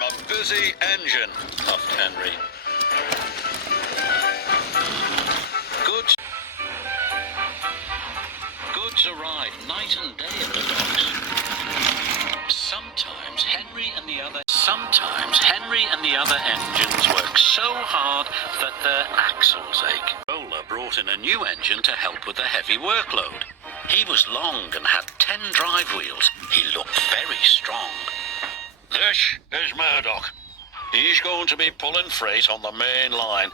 I'm a busy engine, puffed Henry. Goods arrive night and day at the docks. Sometimes Henry and the other engines work so hard that their axles ache. Roller brought in a new engine to help with the heavy workload. He was long and had 10 drive wheels. He looked very strong. This is Murdoch. He's going to be pulling freight on the main line.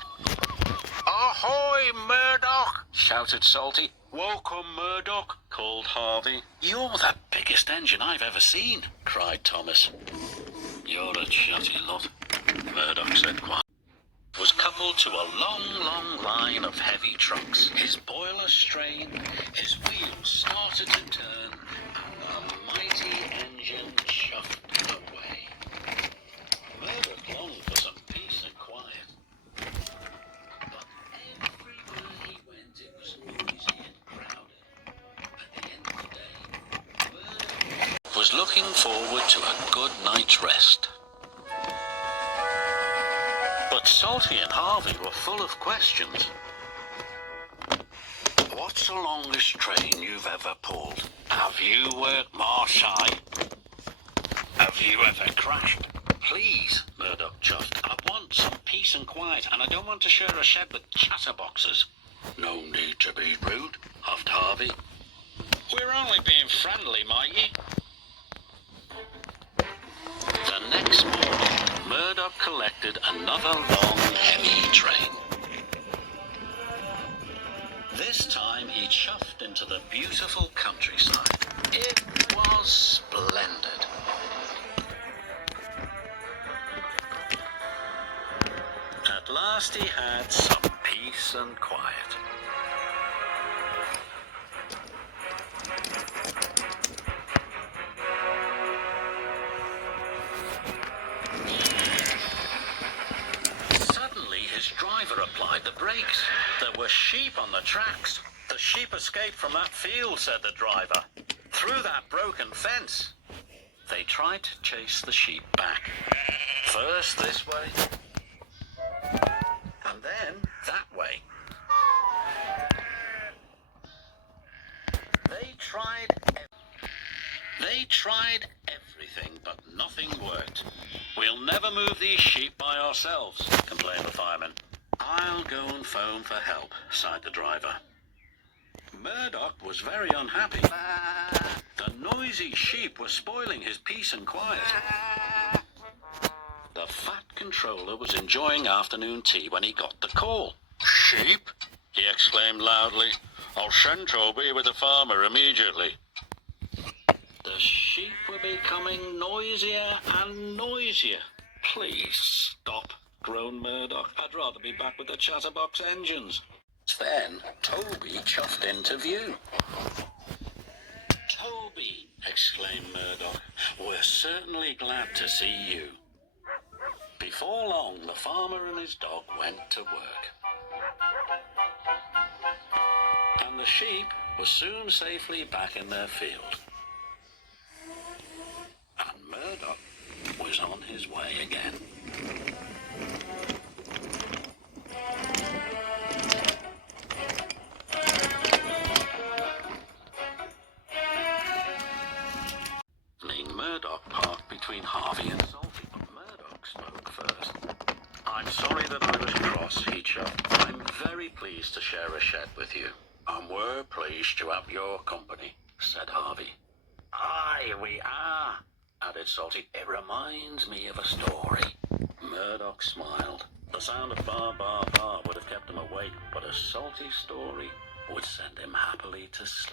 Ahoy, Murdoch! Shouted Salty. Welcome, Murdoch, called Harvey. You're the biggest engine I've ever seen, cried Thomas. You're a chatty lot, Murdoch said quietly. Was coupled to a long line of heavy trucks. His boiler strained, his wheels started to turn, and the mighty engine chuffed away. Murdoch longed for some peace and quiet. But everywhere he went, it was noisy and crowded. At the end of the day, Murdoch was looking forward to a good night's rest. But Salty and Harvey were full of questions. What's the longest train you've ever pulled? Have you worked Marseille? Have you ever crashed? Please, Murdoch chuffed. I want some peace and quiet, and I don't want to share a shed with chatterboxes. No need to be rude, huffed Harvey. We're only being friendly, matey. The next morning, Murdoch collected another long, heavy train. This time he chuffed into the beautiful countryside. It was splendid. At last he had some peace and quiet. Driver applied the brakes. There were sheep on the tracks. The sheep escaped from that field, said the driver. Through that broken fence. They tried to chase the sheep back. First this way, and then that way. They tried everything, but nothing worked. We'll never move these sheep by ourselves, complained the fireman. I'll go and phone for help, sighed the driver. Murdoch was very unhappy. The noisy sheep were spoiling his peace and quiet. The fat controller was enjoying afternoon tea when he got the call. Sheep? He exclaimed loudly. I'll send Toby with the farmer immediately. The sheep were becoming noisier and noisier. Please stop, groaned Murdoch. I'd rather be back with the chatterbox engines. Then Toby chuffed into view. Toby, exclaimed Murdoch, we're certainly glad to see you. Before long, the farmer and his dog went to work. And the sheep were soon safely back in their field. And Murdoch was on his way again. Murdoch parked between Harvey and Salty, but Murdoch spoke first. I'm sorry that I was cross, he chuffed. I'm very pleased to share a shed with you. And we're pleased to have your company, said Harvey. Aye, we are, added Salty. It reminds me of a story. Murdoch smiled. The sound of bar, bar, bar would have kept him awake, but a Salty story would send him happily to sleep.